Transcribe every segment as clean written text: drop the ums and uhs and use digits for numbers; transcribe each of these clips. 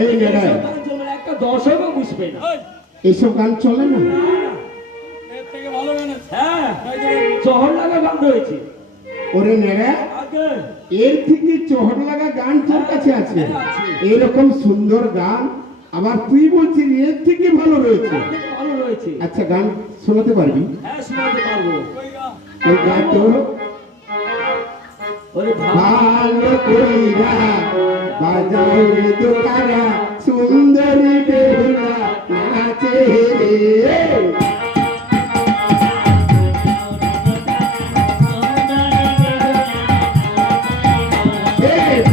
এই নেড়া একটা দর্শকও বুঝবে না। এইসব গান চলে না। এর থেকে ভালো গান আছে। হ্যাঁ, চহর লাগা গান রয়েছে। ওরে নেড়া, আগে এর থেকে চহর লাগা গান তোর কাছে আছে? এরকম সুন্দর গান আবার তুই বলছিস এর থেকে ভালো রয়েছে? ভালো রয়েছে। আচ্ছা, গান শোনাতে পারবি? হ্যাঁ, শোনাতে পারবো। ওই গান ওই গান তো ওরে ভালো কইরা বাজাও রে দোতারা, সুন্দরী বেহুলা নাচে রে।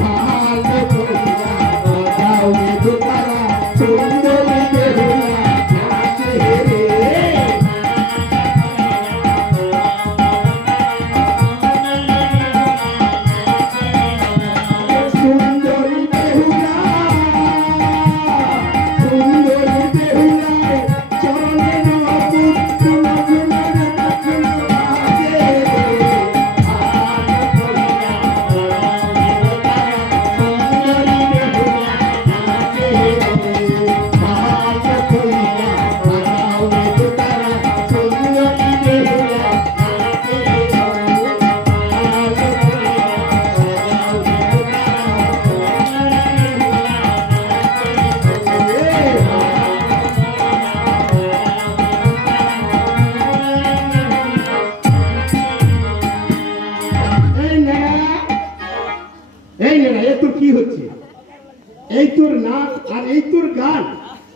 ভালো কইরা বাজাও রে দোতারা, সুন্দরী বেহুলা নাচে রে। সুন্দরী বেহুলা, সুন্দরী বেহুলা, চরণে নমঃ পুত্র নজনের নাচন বাজে রে। ভালো কইরা সুন্দরী বেহুলা নাচে রে। ভালো কইরা বাজাও রে দোতারা, সুন্দরী বেহুলা নাচে রে। ভালো এই নেড়া, এ তোর কি হচ্ছে? এই তোর নাচ আর এই তোর গান?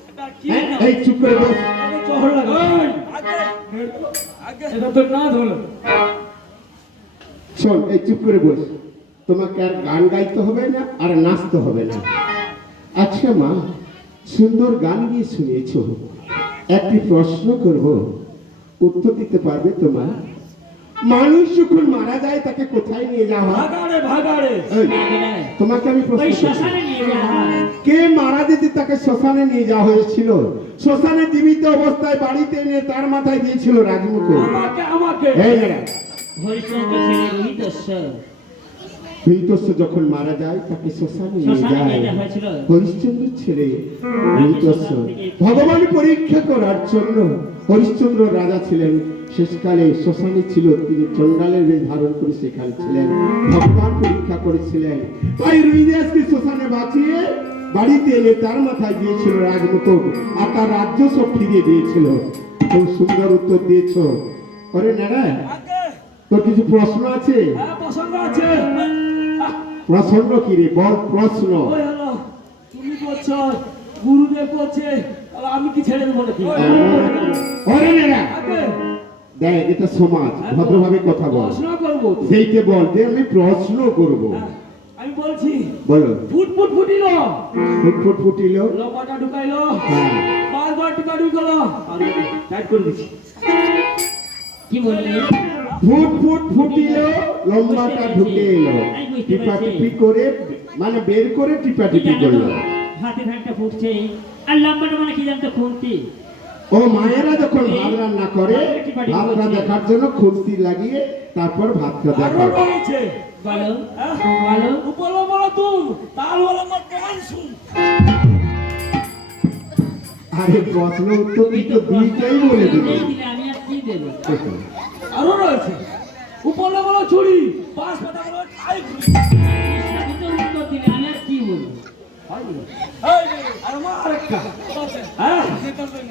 এটা কি হ্যাঁ, গান? এই চুপ করে বস। চহর লাগা। আগে আগে এটা তো না হলো। শোন, এই চুপ করে বস। তোমাকে আর গান গাইতে হবে না আর নাচতে হবে না। আচ্ছা মা, সুন্দর গান গিয়ে শুনিয়েছ, একটি প্রশ্ন করব, উত্তর দিতে পারবে তোমার? মানুষ যখন মারা যায় তাকে কোথায় নিয়ে যাওয়া হয়? ভাগাড়ে ভাগাড়ে। এই, তোমাকে আমি প্রশ্ন ওই করছি। শ্মশানে নিয়ে যাওয়া হয়। কে মারা যেতে তাকে শ্মশানে নিয়ে যাওয়া হয়েছিল? শ্মশানে জীবিত অবস্থায় বাড়িতে এনে তার মাথায় দিয়েছিল রাজমুকুট। আমাকে আমাকে এই নেড়া, হরিশ্চন্দ্র ছেলে রোহিতস্য হরিতস্য যখন মারা যায় তাকে শ্মশানে নিয়ে শ্মশানে নিয়ে যায় যাওয়া হয়েছিল। হরিশ্চন্দ্র ছেলে হরিতস্য ভগবান পরীক্ষা করার জন্য। হরিশ্চন্দ্র রাজা ছিলেন, শেষকালে শ্মশানে ছিল, তিনি চণ্ডালের বেশ ধারণ করে সেখানে ছিলেন। ভগবান পরীক্ষা করেছিলেন, তাই রুইদাসকে শ্মশানে বাঁচিয়ে বাড়িতে এনে তার মাথায় দিয়েছিল রাজমুকুট আর তার রাজ্য সব ফিরিয়ে দিয়েছিল। খুব সুন্দর উত্তর দিয়েছ। ওরে নেড়া, আগে তোর কিছু প্রশ্ন আছে? হ্যাঁ, পছন্দ আছে। প্রশ্ন কি রে? বল প্রশ্ন। ওই হলো, তুমি বলছো, গুরুদেব বলছে, তাহলে আমি কি ছেড়ে দেবো নাকি? ওরে নেড়া, আগে দেখ এটা সমাজ, ভদ্রভাবে কথা বল। প্রশ্ন করবো তো। সেইকে বল যে আমি প্রশ্ন করব। হ্যাঁ, আমি বলছি, বলো। Foot foot ফুটিল, ফুটফুট ফুটিল। লপাটা ঢুকাইলো, হ্যাঁ। বারবার টিকা ঢুকালো, আর টাইট করে দিচ্ছি। কি বললে? ফুটফুট ফুটিল, লম্বাটা ঢুকে এলো, টিপাটিপি করে মানে বের করে কি টিপাটিপি জানো করলো। তো? হাতে ফ্যানটা ফুটছে আর লম্বাটা মানে কি জানতো? খুন্তি। ও মায়েরা যখন ভাত রান্না করে, ভাতটা দেখার জন্য খুন্তি লাগিয়ে তারপর ভাতটা আরো দেখায়। রয়েছে, বলো হ্যাঁ? বলো। উপলো বলো তুম, তাল বলো আমার প্রাণ শুন। আরে প্রশ্ন উত্তর দিতে দুইটাই বলে দিবি। এই দিলে আমি আর কি দেবো? আরো রয়েছে, উপলো বলো ছুরি, পাঁচ পাতা বলো খাই ঘুরি। আমি তো উত্তর দিলে আমি আর কি বলবো? এই যে আর আমার আরেকটা, বলছেন হ্যাঁ?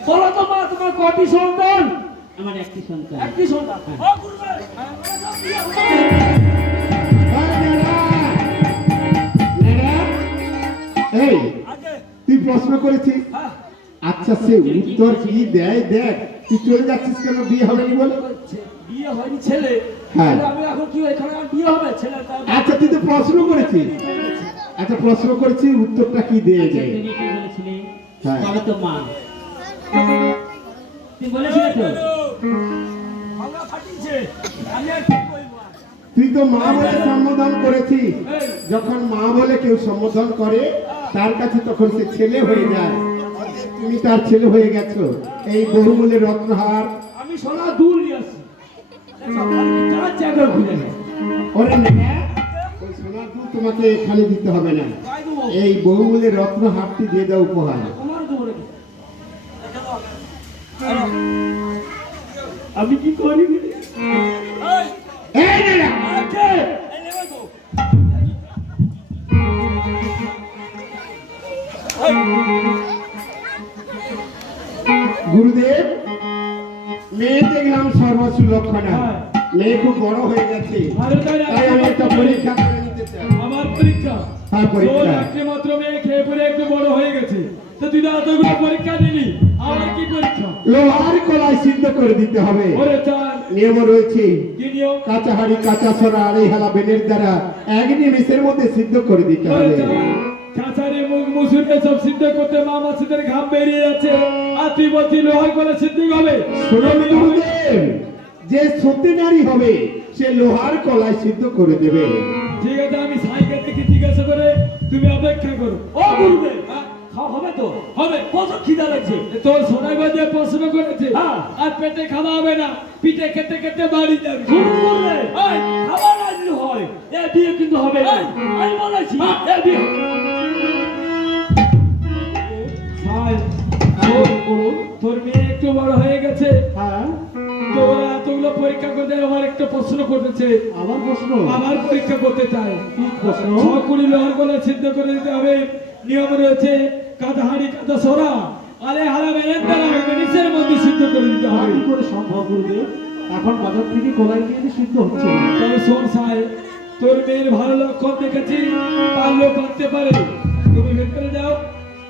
বলো তো মা, তোমার কটি সন্তান? আমার একটি সন্তান। একটি সন্তান। ও গুরুদেব, আমরা সব বিয়ে হবো। এই, আগে তুই প্রশ্ন করেছিস? হ্যাঁ, আচ্ছা, সে উত্তর কি দেয় দেখ। তুই চলে যাচ্ছিস কেন? বিয়ে হবে নি বলে? বিয়ে হয়নি ছেলে। হ্যাঁ। কিন্তু আমি এখন কি এখানে আমার বিয়ে হবে ছেলে? আচ্ছা, তুই তো প্রশ্ন করেছিস। আচ্ছা, প্রশ্ন করেছিস, উত্তরটা কি দিয়ে আচ্ছা, যায়? তুমি কি বলেছিলে? হ্যাঁ। বলো তো মা। তুমি বলেছিলে তো? আমরা ফাটিছে। আমি আর কি বলবো আর? তুই তো মা বলে সম্বোধন করেছিস। যখন মা বলে কেউ সম্বোধন করে তার কাছে তখন সে ছেলে হয়ে যায়। তুমি তার ছেলে হয়ে গেছো। এই বহুমূল্যের রত্নহার। আমি সোনা দুল নিয়ে আসছি। চার জায়গায় ঘুরে গেছে। ওরে নেহা, ওই সোনার দুল তোমাকে এখানে দিতে হবে না। তাই দেবো। এই বহুমূল্যের রত্ন হারটি দিয়ে দাও উপহার। তোমার দেবো নাকি? রেখে দাও। আমি কি করি? এই, এই না না, আছে। এই নেবে তো। এই, গুরুদেব, মেয়ে দেখলাম সর্বসুলক্ষণা, মেয়ে খুব বড় হয়ে গেছে, তাই আমি একটা পরীক্ষা করে নিতে চাই। আমার পরীক্ষা হ্যাঁ, পরীক্ষা। তোর একটা মাত্র মেয়ে খেয়ে পরে একটু বড় হয়ে গেছে, তো তুই তো এতগুলো পরীক্ষা দিলি, আমার কি পরীক্ষা? লোহার কলায় সিদ্ধ করে দিতে হবে, ওরে চার নিয়ম রয়েছে। কি নিয়ম? কাঁচা হাড়ি, কাঁচা ছড়া আর এই হালা বেনের দ্বারা এক নিমেষের মধ্যে সিদ্ধ করে দিতে ওরে হবে। চার খাঁচারে মুখ মুসুরকে সব সিদ্ধ করতে মা মাসিদের ঘাম বেরিয়ে যাচ্ছে, আর তুই বলছি লোহার করে সিদ্ধ হবে? শুনুন গুরুদেব, যে সতী নারী হবে সে লোহার কলায় সিদ্ধ করে দেবে। ঠিক আছে, আমি সাইকেল থেকে জিজ্ঞাসা করে তুমি অপেক্ষা করো। ও গুরুদেব, খাওয়া হবে তো? হবে। প্রচুর খিদা লাগছে। তোর সোনাই বাজে প্রশ্ন করেছে, হ্যাঁ। আর পেটে খাওয়া হবে না, পিঠে খেতে খেতে বাড়ি যাবে। শুরু করলে এই, খাবার রাজি হয়, এ বিয়ে কিন্তু হবে না। আমি বলেছি এ বিয়ে। ভাই, তোর মেয়ে একটু বড় হয়ে গেছে, হ্যাঁ, তোর এতগুলো পরীক্ষা করতে আমার একটা প্রশ্ন করেছে, আমার প্রশ্ন। আমার পরীক্ষা করতে চাই। কি প্রশ্ন? 6 লোহার গলা সিদ্ধ করে দিতে হবে, নিয়ম রয়েছে কাঁচা হাঁড়ি কাঁচা সরা, আরে হারা মেরেন্দ্রা মিনিটের মধ্যে সিদ্ধ করে দিতে হবে। কি করে সম্ভব গুরুদেব? এখন বাজার থেকে কলাই নিয়ে এনে সিদ্ধ হচ্ছে না। তবে শোন সাহেব, তোর মেয়ের ভালো লক্ষণ দেখেছি, পারলেও পারতে পারে। তুমি ভেতরে যাও,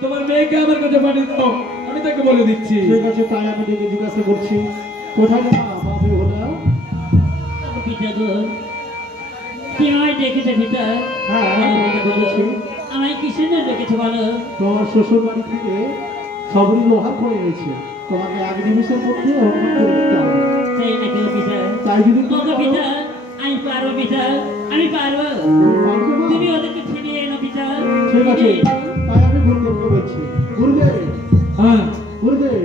তোমার মেয়েকে আমার কাছে পাঠিয়ে দাও, আমি তাকে বলে দিচ্ছি। ঠিক আছে, তাই আমি ডেকে জিজ্ঞাসা করছি, কোথায় যাবা বাবু হলা? পিতা গো, কি আমায় ডেকেছে পিতা? হ্যাঁ, বলেছি। আমায় কিসের জন্য ডেকেছে বলো? তোমার শ্বশুর বাড়ি থেকে সবরি লোহা করে এনেছে, তোমাকে এক নিমিষের মধ্যে রক্ষা করে দিতে হবে। তাই নাকি ও পিতা? তাই যদি ওগো পিতা, আমি পারবো পিতা, আমি পারবো। তুমি ওদেরকে ফিরিয়ে এনো পিতা। ঠিক আছে, তাই আমি গুরুদেবকে বলছি। গুরুদেব, হ্যাঁ, গুরুদেব,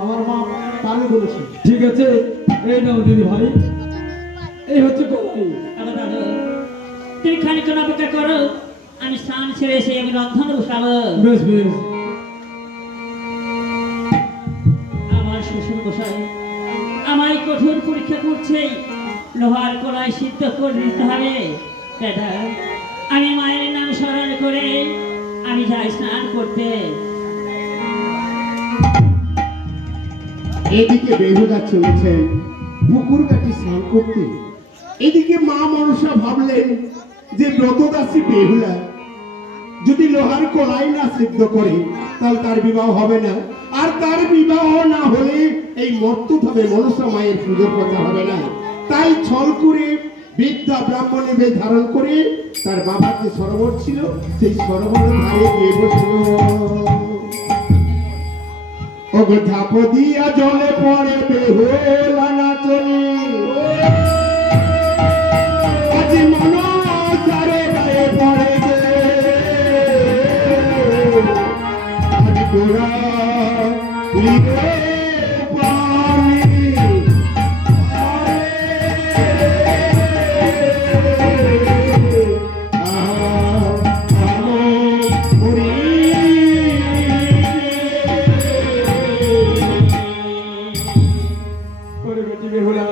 আমার মা তাকে বলেছে। ঠিক আছে, এই নাও দিদি ভাই, এই হচ্ছে কলাই। আগো দাদু, তুমি খানিকক্ষণ অপেক্ষা করো, আমি স্নান ছেড়ে এসে আমি রন্ধন বসাবো। বেশ বেশ। আমার শ্বশুর মশাই আমায় কঠোর পরীক্ষা করছে, লোহার কড়াই সিদ্ধ করে দিতে হবে। দাদা, আমি মায়ের নাম স্মরণ করে আমি যাই স্নান করতে। এদিকে বেহুদা চলেছেন পুকুর ঘাটে স্নান করতে, এদিকে মা মনসা ভাবলেন যে ব্রতদাসী বেহুলা যদি লোহার কলাই না সিদ্ধ করে তাহলে তার বিবাহ হবে না, আর তার বিবাহ না হলে এই মর্তভাবে মনসা মায়ের পুজো কথা হবে না। তাই ছল করে বিদ্যা ব্রাহ্মণে বেশ ধারণ করে তার বাবার যে সরোবর ছিল সেই সরোবরের ধারে গিয়ে বসল। ওগো ঝাপ দিয়া জলে পড়ে বেহুলা নাচনি, আজ মনসারে গায়ে পড়ে গে, আজ তোরা লিখে পানি। করে বেটি বেহুলা,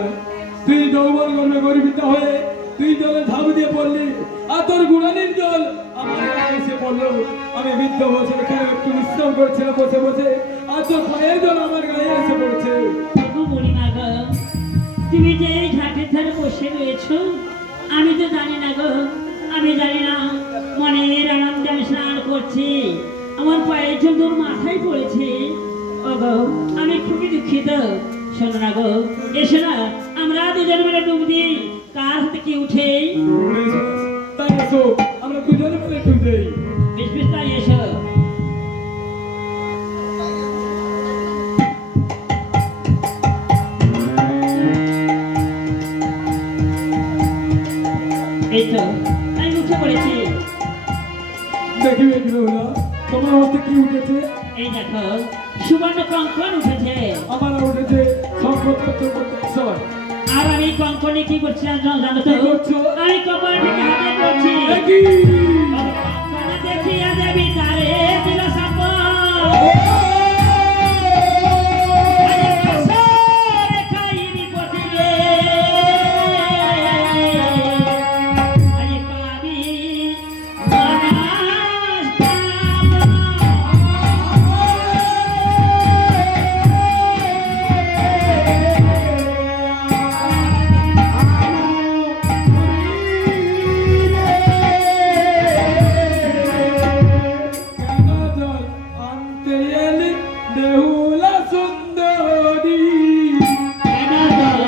তুই যৌবন গর্বে গর্বিত হয়ে তুই জলে ঝাঁপ দিয়ে পড়লি, আর তোর গুণানীর জল আমার গায়ে এসে পড়লো। আমি বৃদ্ধ বসে এখানে একটু বিশ্রাম করছিলাম বসে বসে, আর তোর পায়ের জল আমার গায়ে এসে পড়ছে। ওগো বুড়িমা গো, তুমি যে এই ঘাটের ধারে বসে রয়েছো, আমি তো জানি না গো, আমি জানি না। মনের আনন্দে আমি স্নান করছি, আমার পায়ের জল তোর মাথায় পড়েছে। ওগো, আমি খুবই দুঃখিত। শোনো না গো, এসো না, আমরা দুজন মিলে ডুব দিই, কার হাতে কি উঠে। বেশ, বেশ, তাই এসো, আমরা দুজনে মিলে ডুব দেই। বেশ বেশ, তাই এসো। এই তো আমি উঠে পড়েছি। দেখি বেটি বেহুলা, তোমার হাতে কি উঠেছে? এই দেখো, সুবর্ণ কঙ্কন উঠেছে। আমার উঠেছে সংকট ঈশ্বর। আর আমি কঙ্কনে কি করছিলাম জানো তো? কি করছো? আমি কপাল থেকে হাতে করছি। দেখি কঙ্কনে দেখে আমি তারে দিল সাপা কেন জল আনতে এলি বেহুলা সুন্দরী কেন জল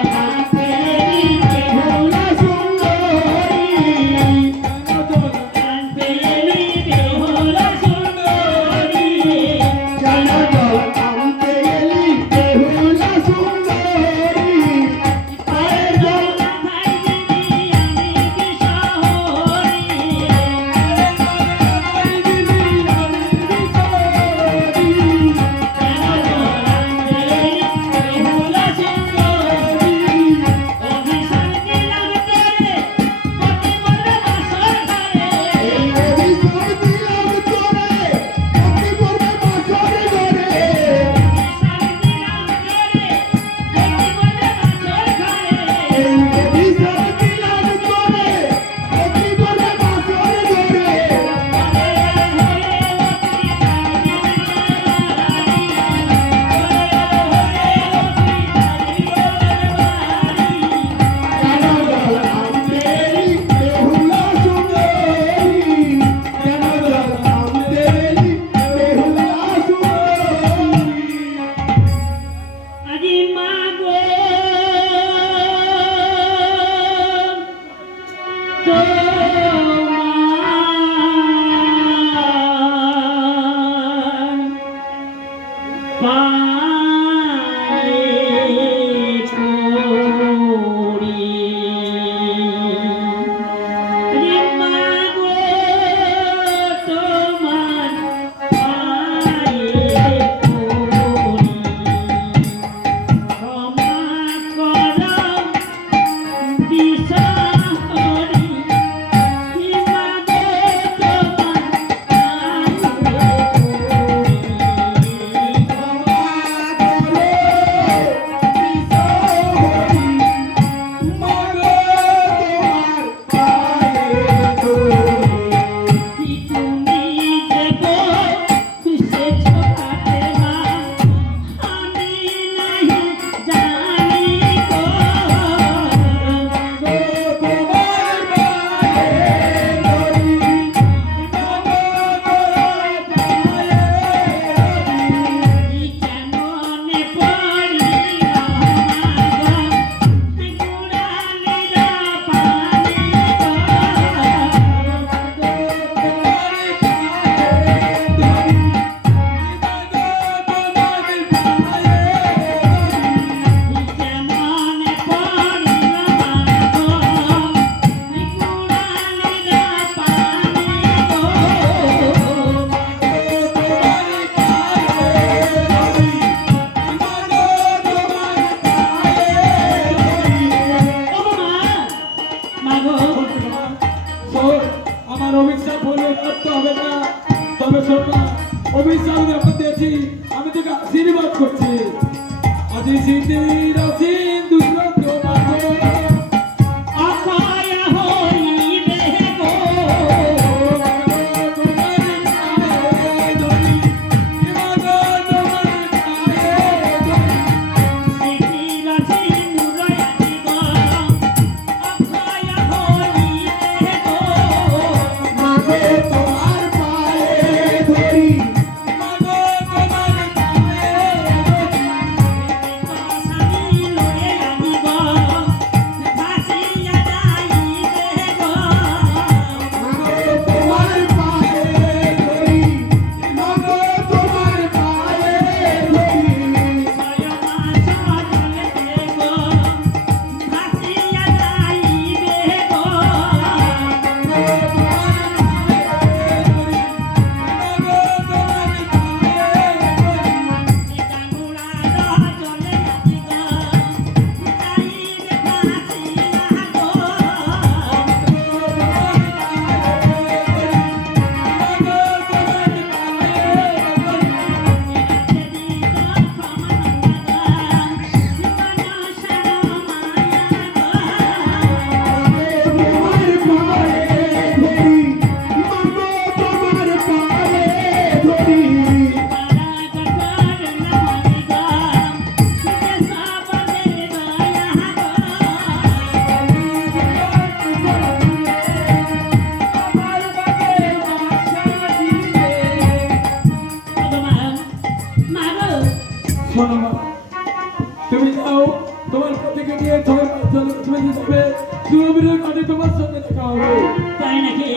দিতে হবে, সুরভিরের ঘাটে তোমার সাথে দেখা হবে। তাই নাকি?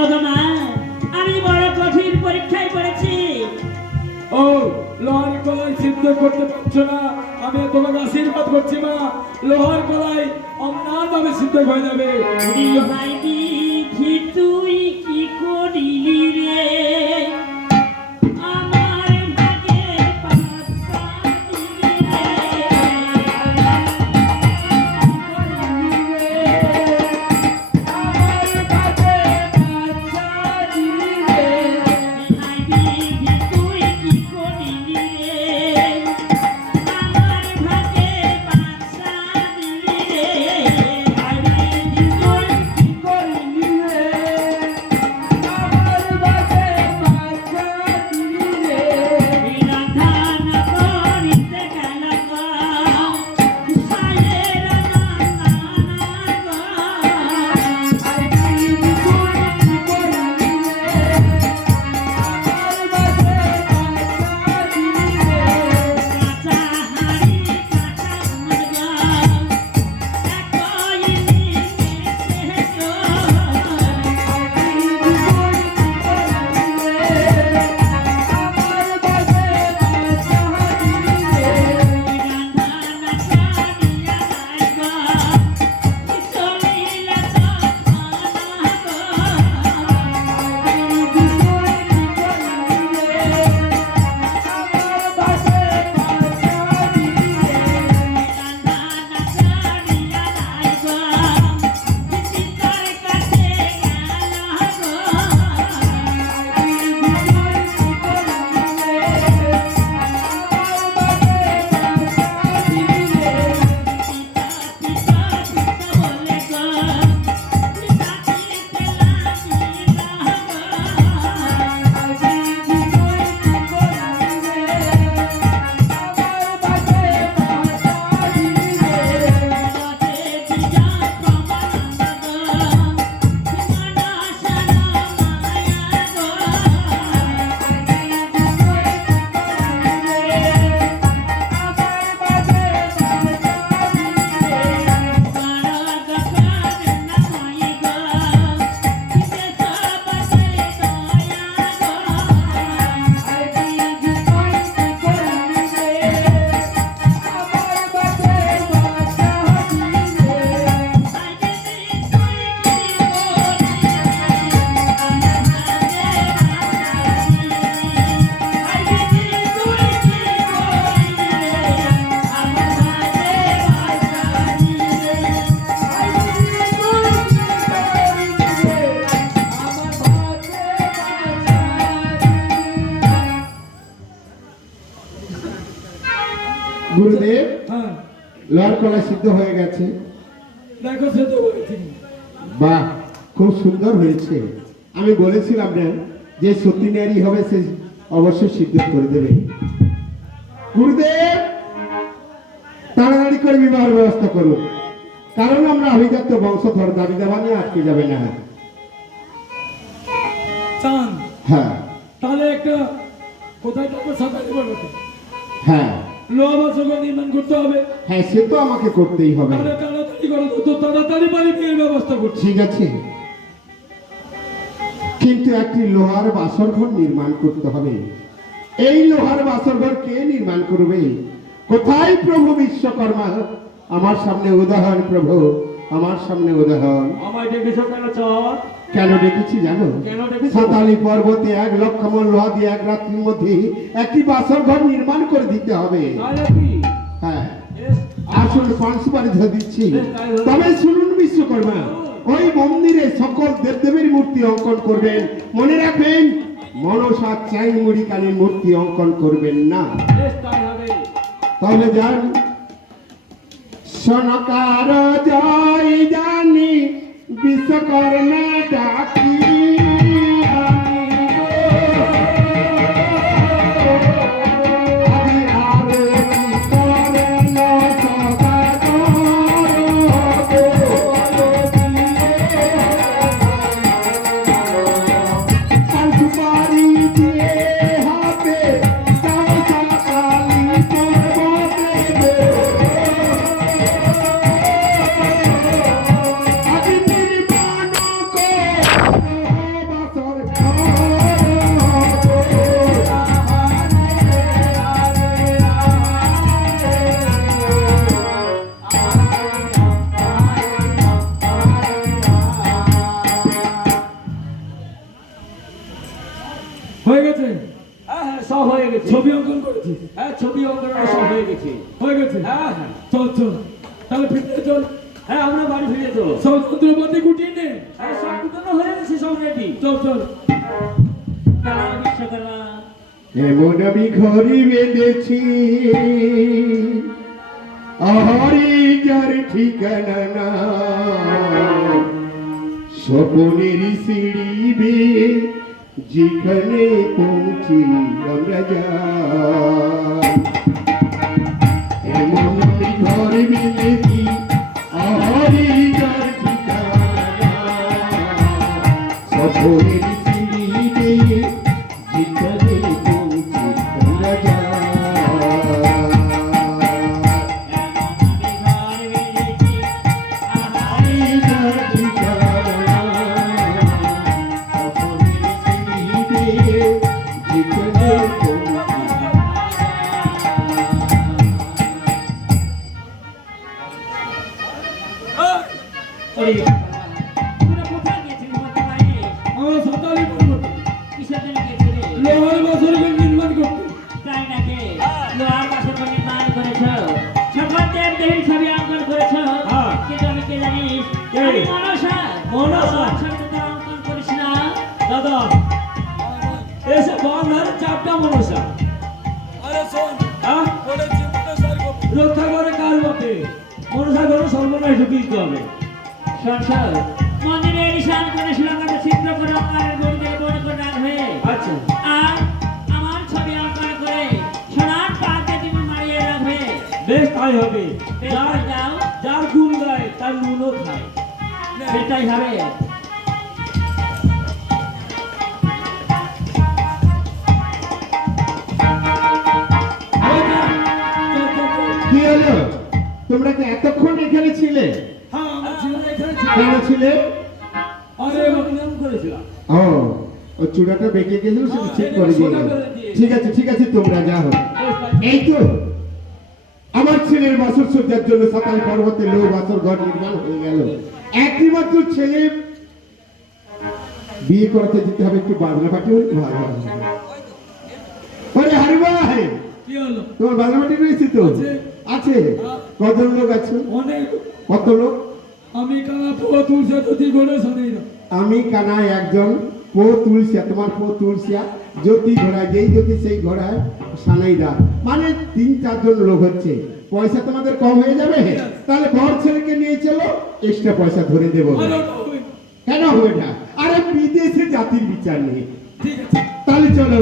ওগো মা, আমি বড় কঠিন পরীক্ষায় পড়েছি। ও লোহার কলাই সিদ্ধ করতে পারছো না, আমি তোমাকে আশীর্বাদ করছি মা, লোহার কলাই অমনাভাবে সিদ্ধ হয়ে যাবে। ওরে ভাই বিধি তুই কি করিলি রে, আমার ভাগে পাছা দিলি রে। ভাই বিধি তুই কি করিলি রে, আমার ভাগে পাছা দিলি রে। ভাই বিধি তুই কি করিলি রে, আমার ভাগে পাছা দিলি রে। রাধান করিতে গেল গো, সায়ের নানা গো। ভাই বিধি তুই কি করিলি রে, আমার ভাগে পাছা দিলি রে। কাঁচা হাড়ি কাঁচা মুরগা, একই নিমেষে গো। ভাই বিধি তুই কি করিলি রে, আমার ভাগে পাছা দিলি রে। রাধান কাঁদিয়া যায় গো, চলিলে তখন গো। ভাই বিধি তুই কি করিলি রে, আমার ভাগে পাছা দিলি রে। রাধান কাঁদিয়া যায় গো, সীতার কাছে গেল গো। ভাই বিধি তুই কি করিলি রে, আমার ভাগে পাছা দিলি রে। পিতা পিতা পিতা বলে গো, পিতা পিতে লাগিলা গো। ভাই বিধি তুই কি করিলি রে, আমার ভাগে পাছা দিলি রে। রথে দিয়া প্রমানন্দ গো, মনা সারা মায়া গো। ভাই বিধি তুই কি করিলি রে, আমার ভাগে পাছা দিলি রে। বড় গকার নামই গো, পিতে সবতে দয়া গো। ভাই বিধি তুই কি করিলি রে, আমার ভাগে পাছা দিলি রে। ভাই বিধি তুই কি করিলি রে, আমার ভাগে পাছা দিলি রে। ভাই বিধি তুই কি করিলি রে, আমার ভাগে পাছা দিলি রে। ভাই বিধি তুই কি করিলি রে, আমার ভাগে পাছা দিলি রে। গুরুদেব, হ্যাঁ লোহার কলাই সিদ্ধ হয়ে গেছে। দেখো সে তো বলেছি। বাহ, খুব সুন্দর হয়েছে। আমি বলেছিলাম না যে সত্যি নারী হবে সে অবশ্যই সিদ্ধ করে দেবে। গুরুদেব, তাড়াতাড়ি করে বিবাহের ব্যবস্থা করুন, কারণ আমরা অভিজাত্য বংশধর, দাবি দাবা নিয়ে আটকে যাবে না। চান হ্যাঁ তাহলে একটা কোথায় থাকবো সকালে বলো তো, হ্যাঁ লোহা বাসগর নির্মাণ করতে হবে। হ্যাঁ, সে তো আমাকে করতেই হবে। তাহলে তাড়াতাড়ি করো তো, তাড়াতাড়ি বাড়ি বিয়ের ব্যবস্থা করছি। ঠিক আছে, কিন্তু একটি লোহার বাসরঘর নির্মাণ করতে হবে। এই লোহার বাসরঘর কে নির্মাণ করবে? কোথায় প্রভু বিশ্বকর্মা? আমার সামনে উদাহরণ প্রভু, আমার সামনে উদাহরণ। আমায় ডেকেছো কেন চর? কেন ডেকেছি জানো? কেন ডেকেছো? সাতালি পর্বতে 1 লক্ষ মণ লোহা দিয়ে 1 রাত্রির মধ্যে একটি বাসরঘর নির্মাণ করে দিতে হবে। তাহলে কি? হ্যাঁ, বেশ, আসল পাঁচবারে ধরে দিচ্ছি। বেশ, তাই হলো। তবে শুনুন বিশ্বকর্মা, ওই মন্দিরে সকল দেবদেবীর মূর্তি অঙ্কন করবেন। মনে রাখবেন, মনসা চাইমুড়ি কালীর মূর্তি অঙ্কন করবেন না। বেশ, তাই হবে। তাহলে যান। সনকার জয় জানি বিশ্বকর্মা ডাকি, আদি আরতি করেন সদাগর। সুপারি দিয়ে হাতে কাঁচা কালী পর্বতে সব হয়ে গেছে। ছবি অঙ্কন করেছিস? হ্যাঁ, ছবি অঙ্কন সব হয়ে গেছে। হয়ে গেছে? হ্যাঁ হ্যাঁ চল চল তাহলে ফিরে চল। হ্যাঁ, আমরা বাড়ি ফিরে চলো। সব যন্ত্রপাতি গুটিয়ে নে। হ্যাঁ, সব দুটো হয়ে গেছে, সব রেডি। চল চল। দাঁড়াও বিশ্বকর্মা, এমন আমি ঘরে বেঁধেছি আহারে যার ঠিকানা না, স্বপনের সিঁড়ি বেয়ে যেখানে পৌঁছি আমরা যাই। এমন আমি ঘরে বেঁধেছি আহারে যার ঠিকানা না, স্বপনের সিঁড়ি বেয়ে যেখানে পৌঁছি আমরা যাই। ওরে বিশ্বকর্মা, তোরা কোথায় গেছিস বলতে পারিস? আমরা সাঁতারি করবো, কিসের জন্য গেছিলি? লোহার বাসর নির্মাণ করতে। তাই নাকি? লোহার বাসন নির্মাণ করেছ, সকল দেব দেবীর ছবি অঙ্কন করেছ, হ্যাঁ। কিন্তু আমি কে জানিস? কে? আমি মনসা। মনসা। আমার ছবি তো তোরা অঙ্কন করিস না। দাদা, এসে বাংলার চাপটা মনসা। আরে শোন, হ্যাঁ, বলেছি মনসার কবি। রক্ষা করে কার বাপে? মনসা ঘরে সর্বনাশ ঢুকিয়ে দিতে হবে। শোন শোন, মন্দিরে ঈশান করে শিলাকাটা ছিদ্র করে অঙ্কারের বোর্ড দিয়ে বোর্ড করে রাখবে। আচ্ছা, আর আমার ছবি অঙ্কন করে সোনার পাতে তুমি মারিয়ে রাখবে। বেশ তাই হবে। বেশ, যার যাও। যার গুণ গায় তার নুনও খায়। সেটাই হবে। কি হলো? তোমরা কি এতক্ষণ এখানে ছিলে? হ্যাঁ, আমার ছেলেরা এখানে ছিল। কেন ছিলে? আরে নিয়ম করেছিলাম। ও, ও চূড়াটা বেঁকে গেছিল, সেটা ঠিক হ্যাঁ, করে দিয়ে সোজা গেল। করে দিয়ে। ঠিক আছে তোমরা যাও। বেশ তাই। এই তো আমার ছেলের বাসর সজ্জার জন্য সাতাল পর্বতে লো বাসর ঘর নির্মাণ হয়ে গেল। একটি মাত্র ছেলে, বিয়ে করতে যেতে হবে, একটু বাজনা পাটি হলে ভালো হবে। আরে হারি ভাই, কি হলো? তোমার বাজনা পাটি রয়েছে তো? আছে। আছে? কজন লোক আছে? অনেক। কত লোক? আমি কানা পুরো তুলসা তুতি ঘোড়া শোনাই না। আমি কানায় একজন, পো তুলসিয়া, তোমার পো তুলসিয়া, জ্যোতি ঘোড়ায়, যেই জ্যোতি সেই ঘোড়ায় সানাইদা, মানে 3-4 জন লোক হচ্ছে। পয়সা তোমাদের কম হয়ে যাবে, তাহলে ঘর ছেলেকে নিয়ে চলো, এক্সট্রা পয়সা ধরে দেবো। আরে ওটা হবে না। কেন হবে না? আরে বিদেশে জাতির বিচার নেই। ঠিক আছে। তাহলে চলো।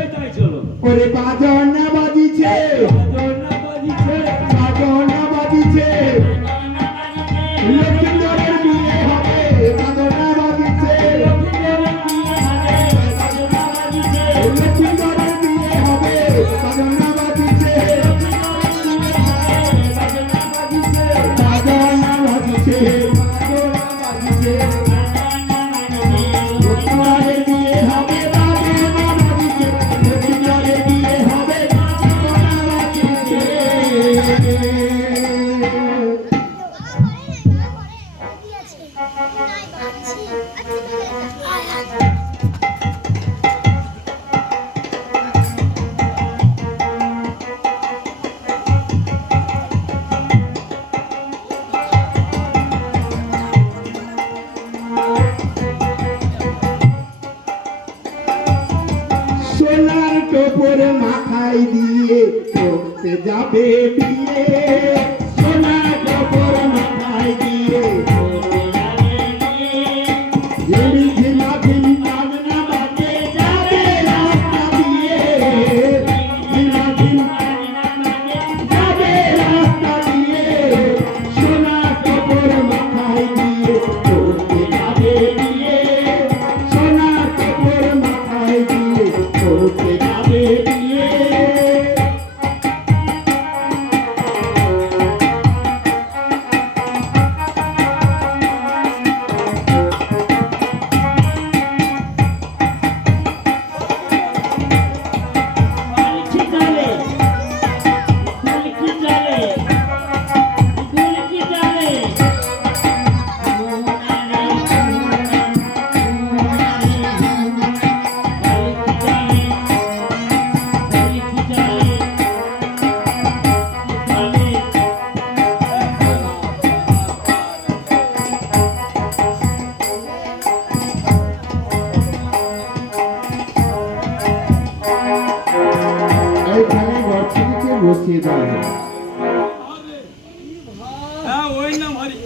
এই তাই চলো। ওরে বাজনা বাজিছে, বাজনা বাজিছে, বাজনা বাজিছে, লক্ষ্মীন্দরের বিয়ে হবে, বাজনা বাজিছে, লক্ষ্মীন্দরের বিয়ে হবে, বাজনা বাজিছে, বাজনা বাজিছে, লক্ষ্মীন্দরের বিয়ে হবে, বাজনা বাজিছে, লক্ষ্মীন্দরের বিয়ে হবে, বাজনা বাজিছে। সোনার টোপর মাথায় দিয়ে করতে যাবে বিয়ে, সোনার টোপর মাথায় দিয়ে ঝিমি ঝিমা ঝিম বাজনা বাজে যাবে রাস্তা দিয়ে, ঝিমা ঝিম যাবে রাস্তা দিয়ে, সোনার টোপর মাথায় দিয়ে করতে যাবে বিয়ে, সোনার টোপর মাথায় দিয়ে করতে যাবে বিয়ে। বসিয়ে দেওয়া হবে। হ্যাঁ ওই না ভারী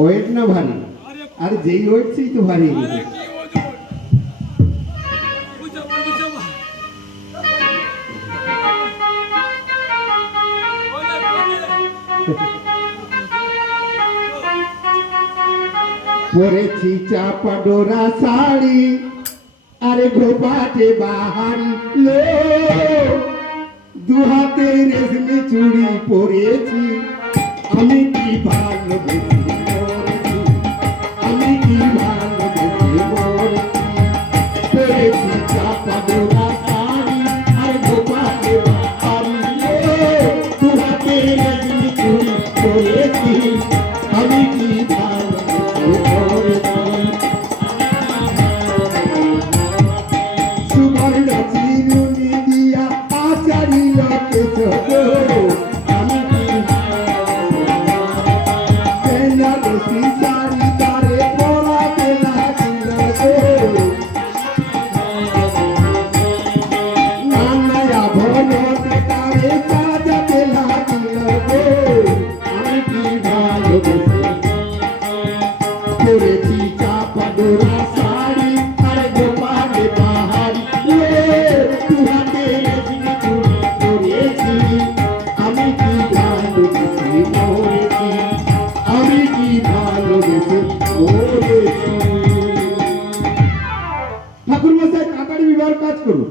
ওয়েট না ভারী, আর যেই ওয়েট সেই তো ভারী। আরে কি ওজন বুঝা বুঝা পরেছি চাপা ডোরা শাড়ি, আরে ঘোপাটে বাহারি লো, দুহাতে রেশমি চুড়ি পরেছি, আমি কি ভালোবেসে মরেছি, আমি কি ভালোবেসে মরেছি। পরেছি চাপা ডোরা শাড়ি, আরে ঘোপাটে বাহারি লো, দুহাতে রেশমি চুড়ি পরেছি, আমি কি ভালোবেসে মরেছি। সুবর্ণ চিরুনি দিয়া আচারি লকে চলো, আমি কি বেনারসি শাড়ি তারে পরাতে লাগিল গো, নানা আভরণ তারে সাজাতে লাগিল গো, আমি কি ভালোবেসে পরেছি চাপা ডোরা শাড়ি, আর গোপালে বাহারি লো, দুহাতে রেশমি চুড়ি পরেছি, আমি কি ভালোবেসে মরেছি, আমি কি ভালোবেসে মরেছি। ঠাকুর মশাই তাড়াতাড়ি বিবাহের কাজ করুন,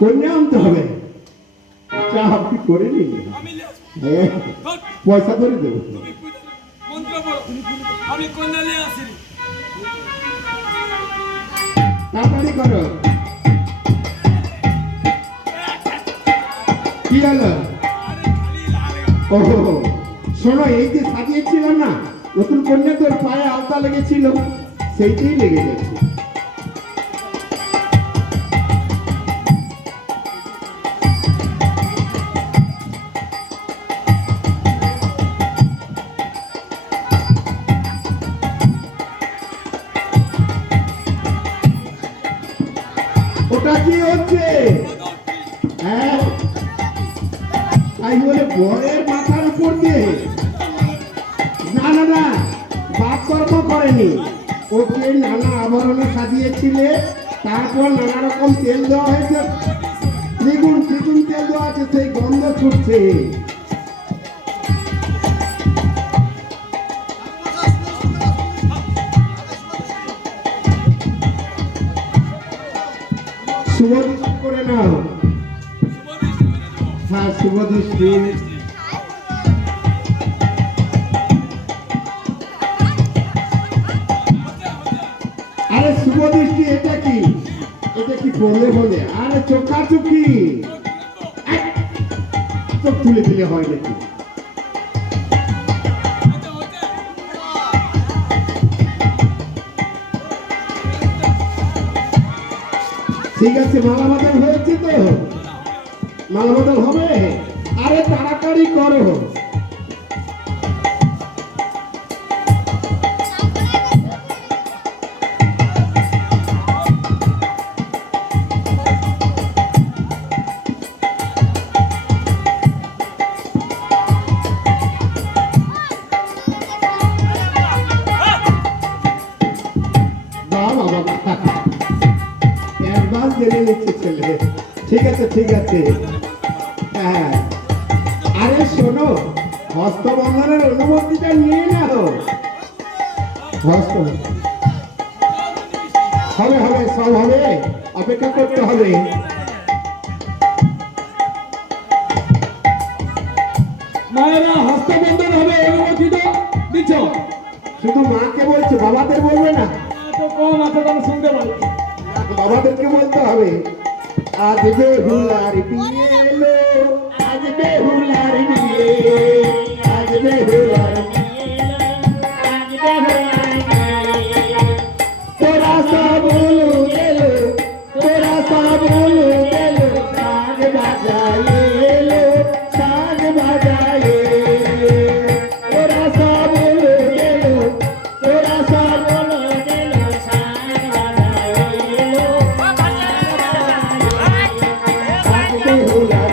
কন্যা আনতে হবে। চা আপনি করে নিন, আমি হ্যাঁ পয়সা ধরে দেবো। তুমি মন্ত্র পড়ো আমি কন্যা নিয়ে আসি তাড়াতাড়ি করো। কি হলো? ও শোনো, এই যে সাজিয়েছিলাম না নতুন কন্যা, তোর পায়ে আলতা লেগেছিল, সেইটাই লেগে যাচ্ছে। ওটা কি হচ্ছে? হ্যাঁ তাই বলে বরের মাথার উপর দিয়ে? না না না, বাপকর্ম করেনি, ওকে নানা আভরণে সাজিয়েছিলে, তারপর নানা রকম তেল দেওয়া হয়েছে, দ্বিগুণ দ্বিগুণ তেল দেওয়া আছে, সেই গন্ধ ছুটছে। শুভ দৃষ্টি করে নাও। হ্যাঁ শুভ দৃষ্টি। আরে শুভ দৃষ্টি এটা কি? এটা কি বলে বলে? আরে চোখাচোখি, চোখ তুলে দিলে হয় নাকি? ঠিক আছে, মালা বদল হয়েছে তো? মালা বদল হবে? আরে তাড়াতাড়ি করো। বাবা বাবা, অ্যাডভান্স জেনে নিচ্ছে ছেলে। ঠিক আছে ঠিক আছে। হ্যাঁ আরে শোনো, হস্তবন্ধনের অনুমতিটা নিয়ে নাও। হস্ত হবে হবে, সব হবে, অপেক্ষা করতে হবে। মায়েরা হস্তবন্ধন হবে অনুমতি তো দিচ্ছ? শুধু মাকে বলছো, বাবাদের বলবে না? তো কম আছে তাহলে শুনতে পারি। বাবাদেরকে বলতে হবে। আজ বেহুলার বিয়ে এলো, আজ বেহুলার বিয়ে, আজ বেহুলার তোরা সব বলু এলো, তোরা সব বলু এলো, সাজ বাজায় এলো, সাজ বাজায়, তোরা সব বলু এলো, তোরা সব বলু এলো, সাজ বাজায় এলো, সাজ বেহুলার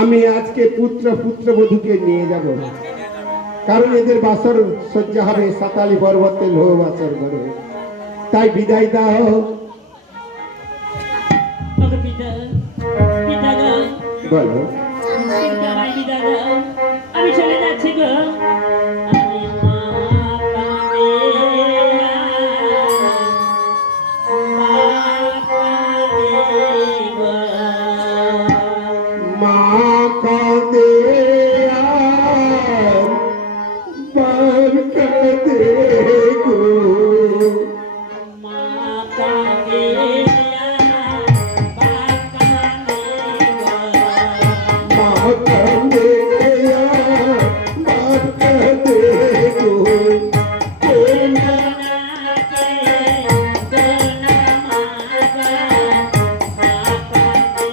আমি আজকে পুত্রবধূকে নিয়ে যাব, কারণ এদের বাসর সজ্জা হবে সাতালি পর্বতে লোহ বাসর ঘরে। তাই বিদায় দাও। ওগো পিতা, পিতা গো, বলো। পিতা আমায় বিদায় দাও, আমি চলে যাচ্ছি গো। আমি মা কাঁদে, মা কাঁদে গো। মা কাঁদে আর বাপ কাঁদে গো। মা কাঁদে, বাপ কাঁদে গো। মা কাঁদে আর বাপ কাঁদে গো। দোলনাকে দোলনা মাগা, মা কাঁদে,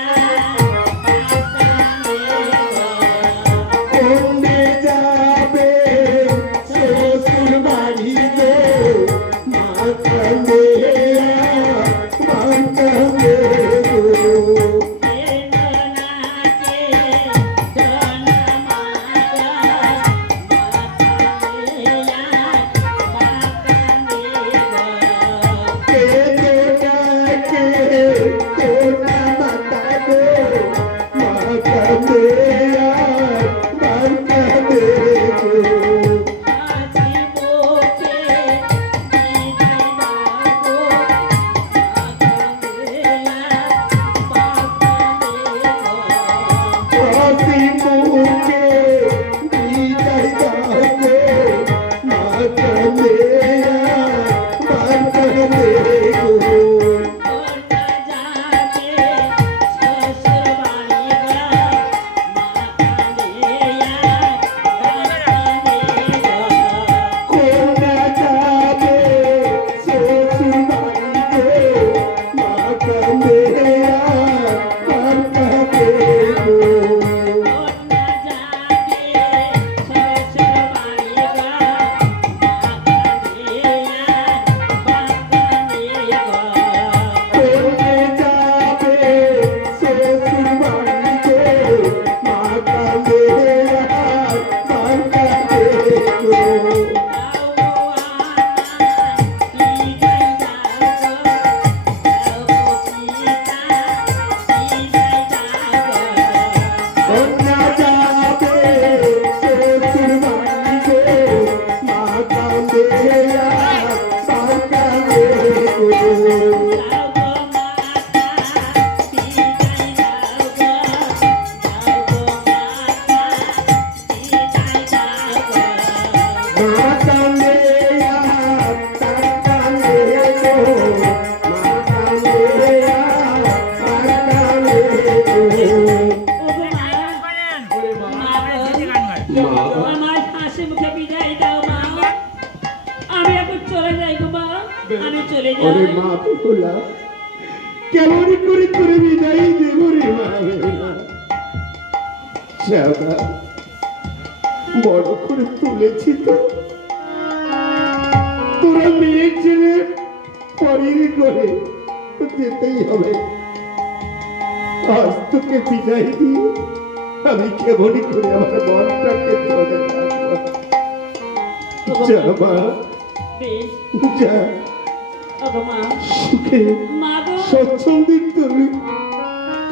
বাপ কাঁদে গো। কোনে যাবে শ্বশুর বাড়িতে, মা কাঁদে আর বাপ কাঁদে গো। আমার হাসি মুখে বিদায় দাও মা, আমি এখন চলে যাই গো মা, আমি চলে ওরে যাই। মা পিকুলা, কেমন করে করে বিদায় দেব রে মা। শ্যামা, বড় করে তুলেছি তো, তোরা মেয়ে ছেলে পরের করে তো যেতেই হবে। আজ তোকে বিদায় দিয়ে আমি কেমনই করে আমার মনটাকে ধরে রাখবো। যা মা, বেশ, যা, ওগো মা, সুখে মা গো, স্বচ্ছন্দে তুমি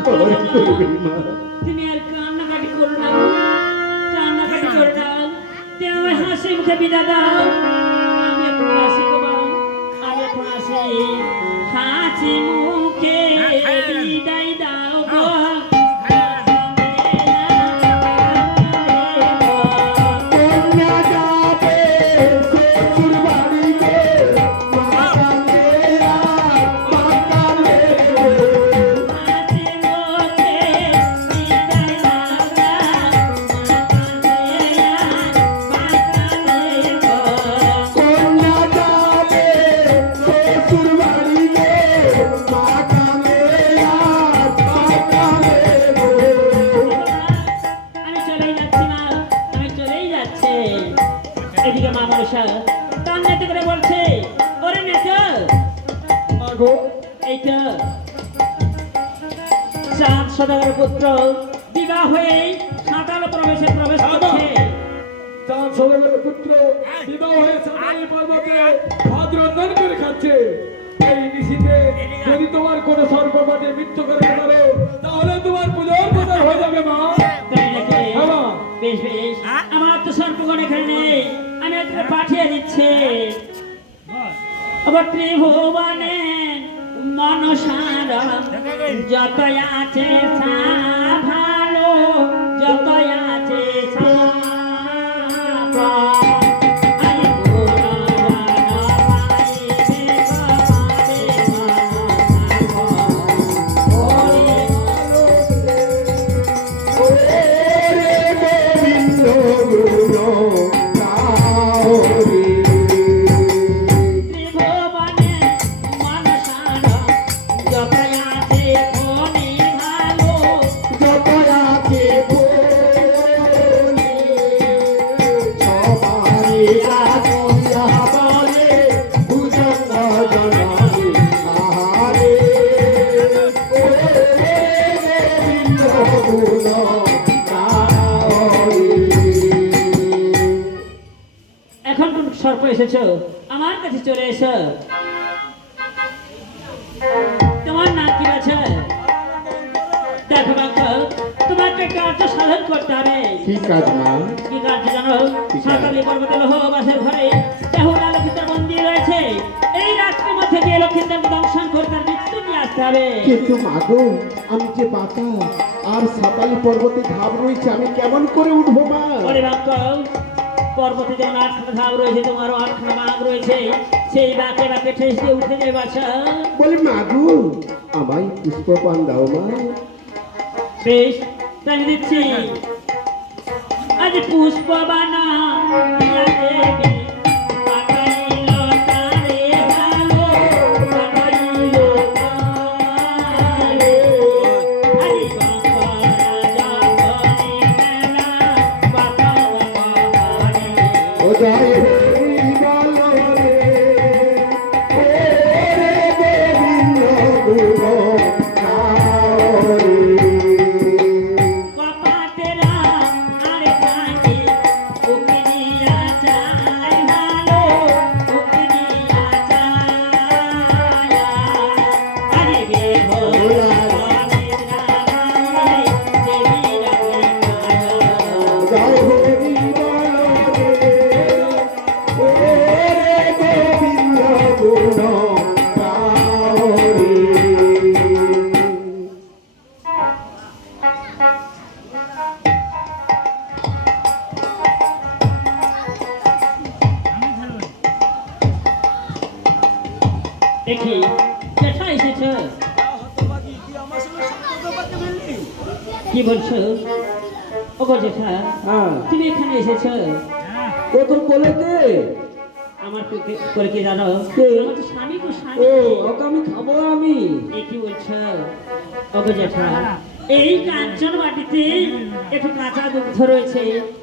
খবর করবে মা। তুমি আর কান্নাকাটি করো না গো, কান্নাকাটি করো না, তুমি আমার হাসি মুখে বিদায় দাও। আমি এখন আসি গো মা, আমি এখন আসি। হাসি মুখে বিদায় দাও গো। কন্যা যাবে শ্বশুর বাড়িতে, মা কাঁদে আর বাপ কাঁদে গো। হাসি মুখে বিদায় দাও গো, কন্যা যাবে শ্বশুর বাড়িতে, মা কাঁদে আর বাপ কাঁদে গো। আমি চলেই যাচ্ছি মা, আমি চলেই যাচ্ছি। এদিকে মা মনসা কান নেতে করে বলছে, ওরে নেতা, মাগো, এই তো চাঁদ সদাগর পুত্র বিবাহ হয়ে সাঁতাল প্রবেশ করছে। চাঁদ সরোবরের পুত্র বিবাহ হয়ে সাঁতারি পর্বতে ভাদ্রন্দন করে খাচ্ছে। এই নিশীতে যদি তোমার কোনো সর্বপাঠে মৃত্যু করে পারো তাহলে তোমার পুজোর কথা হয়ে যাবে মা। তাই নাকি? হ্যাঁ মা। বেশ বেশ, আমার তো সর্পগণ এখানে নেই, আমি তোকে পাঠিয়ে দিচ্ছি। আবার ত্রিভুবনে মনসার যত আছে তা ভালো, যত আছে তা ভালো। আরে গুণগান গাইতে গাইতে ওরে ওরে গোবিন্দ গুণ গাওরে। ত্রিভুবনে মনসার যত আছে ধনী ভালো, যত আছে বলে সবাই রাখিয়া বলে ভুজঙ্গ জননী আহারে। ওরে গোবিন্দ গুণ গাওরে। এখন কোন সর্প এসেছো, আমার কাছে চলে এসো। তোমার নাম কি আছে? দেখো বাবা, তোমাকে কার্য সাধন করতে হবে। ঠিক কাজ মা। কি কার্য জানো? কি কাজ? সাঁতালি পর্বতে লোহবাসের ঘরে দেহুলা লক্ষিতার মন্দির রয়েছে। এই রাত্রির মধ্যে দিয়ে লক্ষিতারকে দংশন করে তার মৃত্যু নিয়ে আসতে হবে। কিন্তু মাগো আমি যে বাঁকা আর সাতালি পর্বতে ধাপ রয়েছে, আমি কেমন করে উঠবো মা? ওরে বাবা, পর্বতে যেমন 8খানা ধাপ রয়েছে, তোমারও 8খানা বাঘ রয়েছে। সেই বাঁকে বাঁকে ঠেস দিয়ে উঠে যাবে বাছা। বলে মাগো আমায় পুষ্পপান দাও মা। বেশ, তাই দিচ্ছি। আজ পুষ্প বানা দিয়া দেবী, পাঠাইল তারে ভালো, পাঠাইল তারে। আজ গঙ্গা রাজা বনে মেলা, পাঠাও পাহাড়ে। ও জয় হরি বল রে, ওরে গোবিন্দ গুণ গাওরে। কপাটেরা আরে থাকে, ওকে নিয়া যায় ভালো, ওকে নিয়া যায়। আরে বে ভোলা রামের রামায়, দেবী রাখে কাজা। জয় হরি বল রে, ওরে গোবিন্দ গুণ গাওরে। দেখি জেঠা এসেছ, কি বলছো? ও গো জেঠা, হ্যাঁ তুমি এখানে এসেছ? ও তোর কোলেতে। আমার করে কি জানো? কে? আমার তো স্বামী গো, ও স্বামী। ওকে আমি খাবো আমি। এ কি বলছো? ও গো জেঠা, এই কাঞ্চন বাটিতে একটু কাঁচা দুগ্ধ রয়েছে,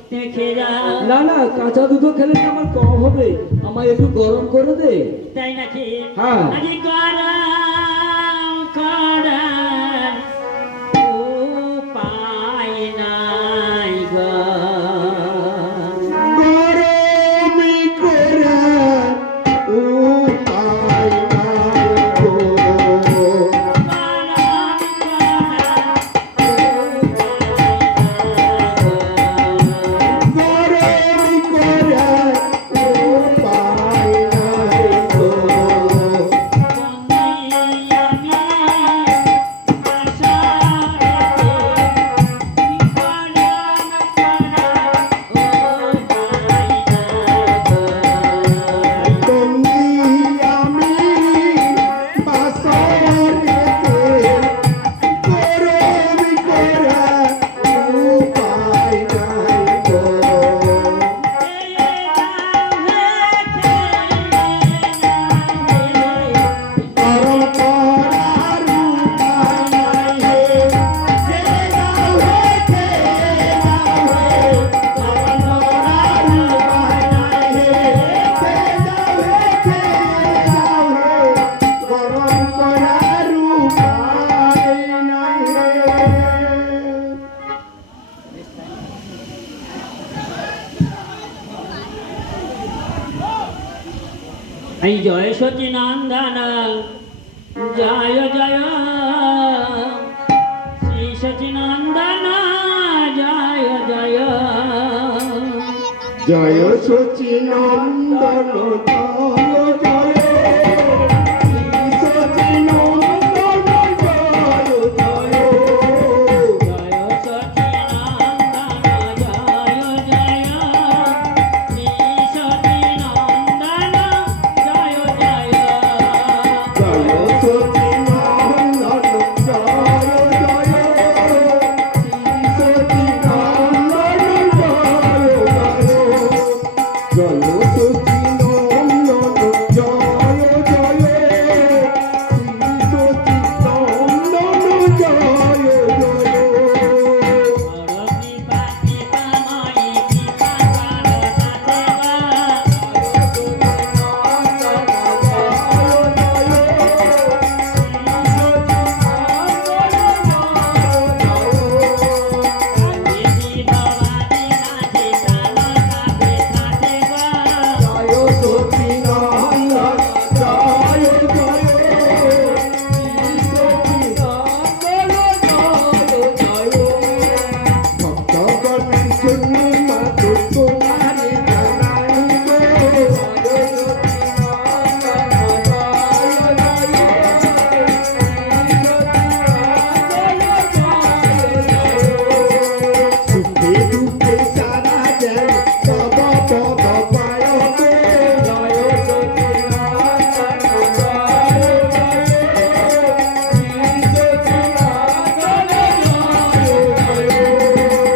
তুমি খেয়ে যাও। না না, কাঁচা দুধ খেলে তো আমার কম হবে, আমায় একটু গরম করে দে। তাই নাকি? হ্যাঁ। আরে গরম করার উপায় নাই গো। গরমি করে উপায় নাই গো। গরমি করে উপায় নাই গো। এই জয় সতী নন্দন জয় জয় শ্রী সতী নন্দন জয় জয় জয় সচি নন্দন জয় জয় শ্রী সচি নন্দন জয় জয় জয় সতী নন্দন জয় জয় শ্রী সতী নন্দন জয় জয় জয় সচি নন্দন জয় জয় শ্রী সচি নন্দন জয় জয় জয় সচি নন্দন জয় জয় শ্রী সচি নন্দন জয় জয়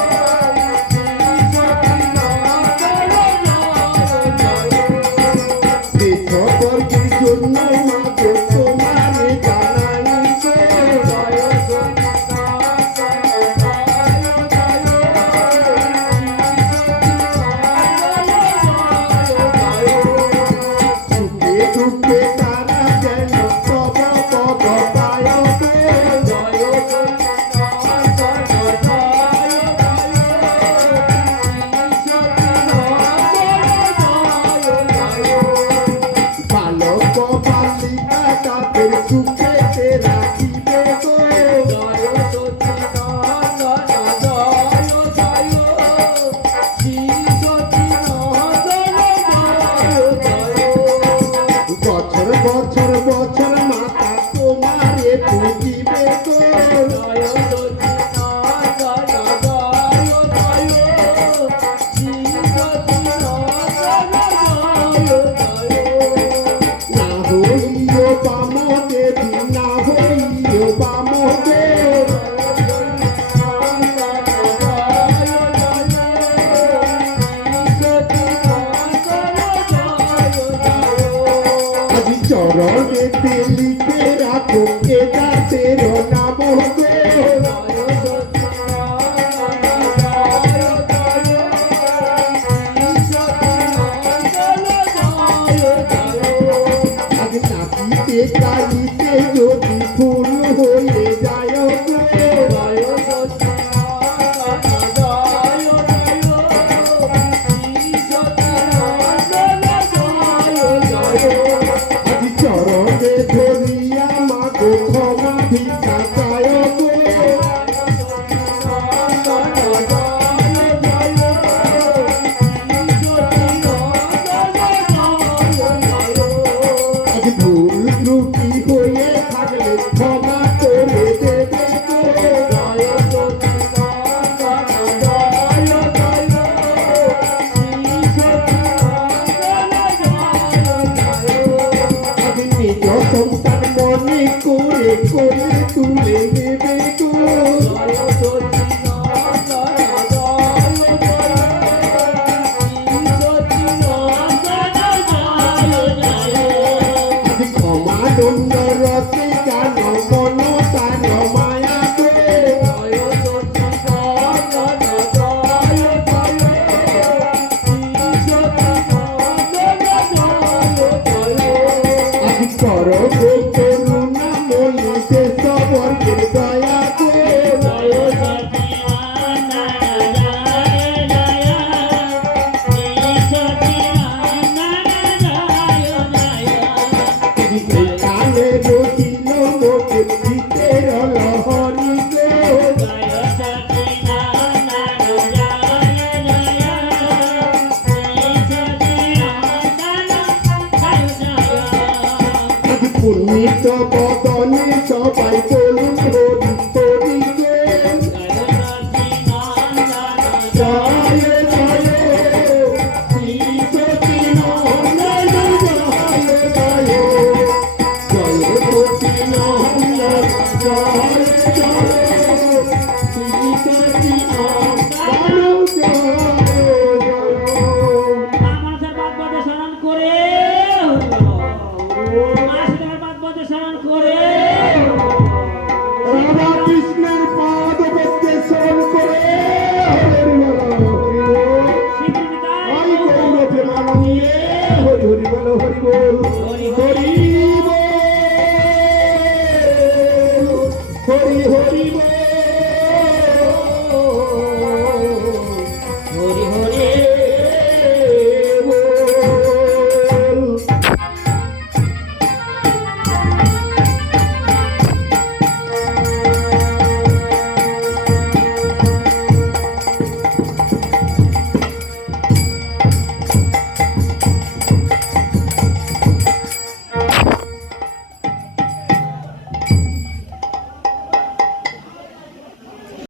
কৃপা কৃপাময়ী কৃপা চরণেতে লিখে রাখো এ দাসের নাম গো। আজ নাচিতে গাইতে যদি ফুল হয়ে যায় গো। আজ চরণে ধরিয়া মাগো ক্ষমা ভিক্ষা চায় গো। আজ ভুল ত্রুটি হয়ে থাকলে ক্ষমা করে দেবে গো। আজ নিজ সন্তান মনে করে করে তুলে নেবে গো। আজ ক্ষমা দণ্ড রসে গান মন প্রাণ মায়া গো। আজ করো গো করুণা ময়ী দেশ বর্গের দয়া তো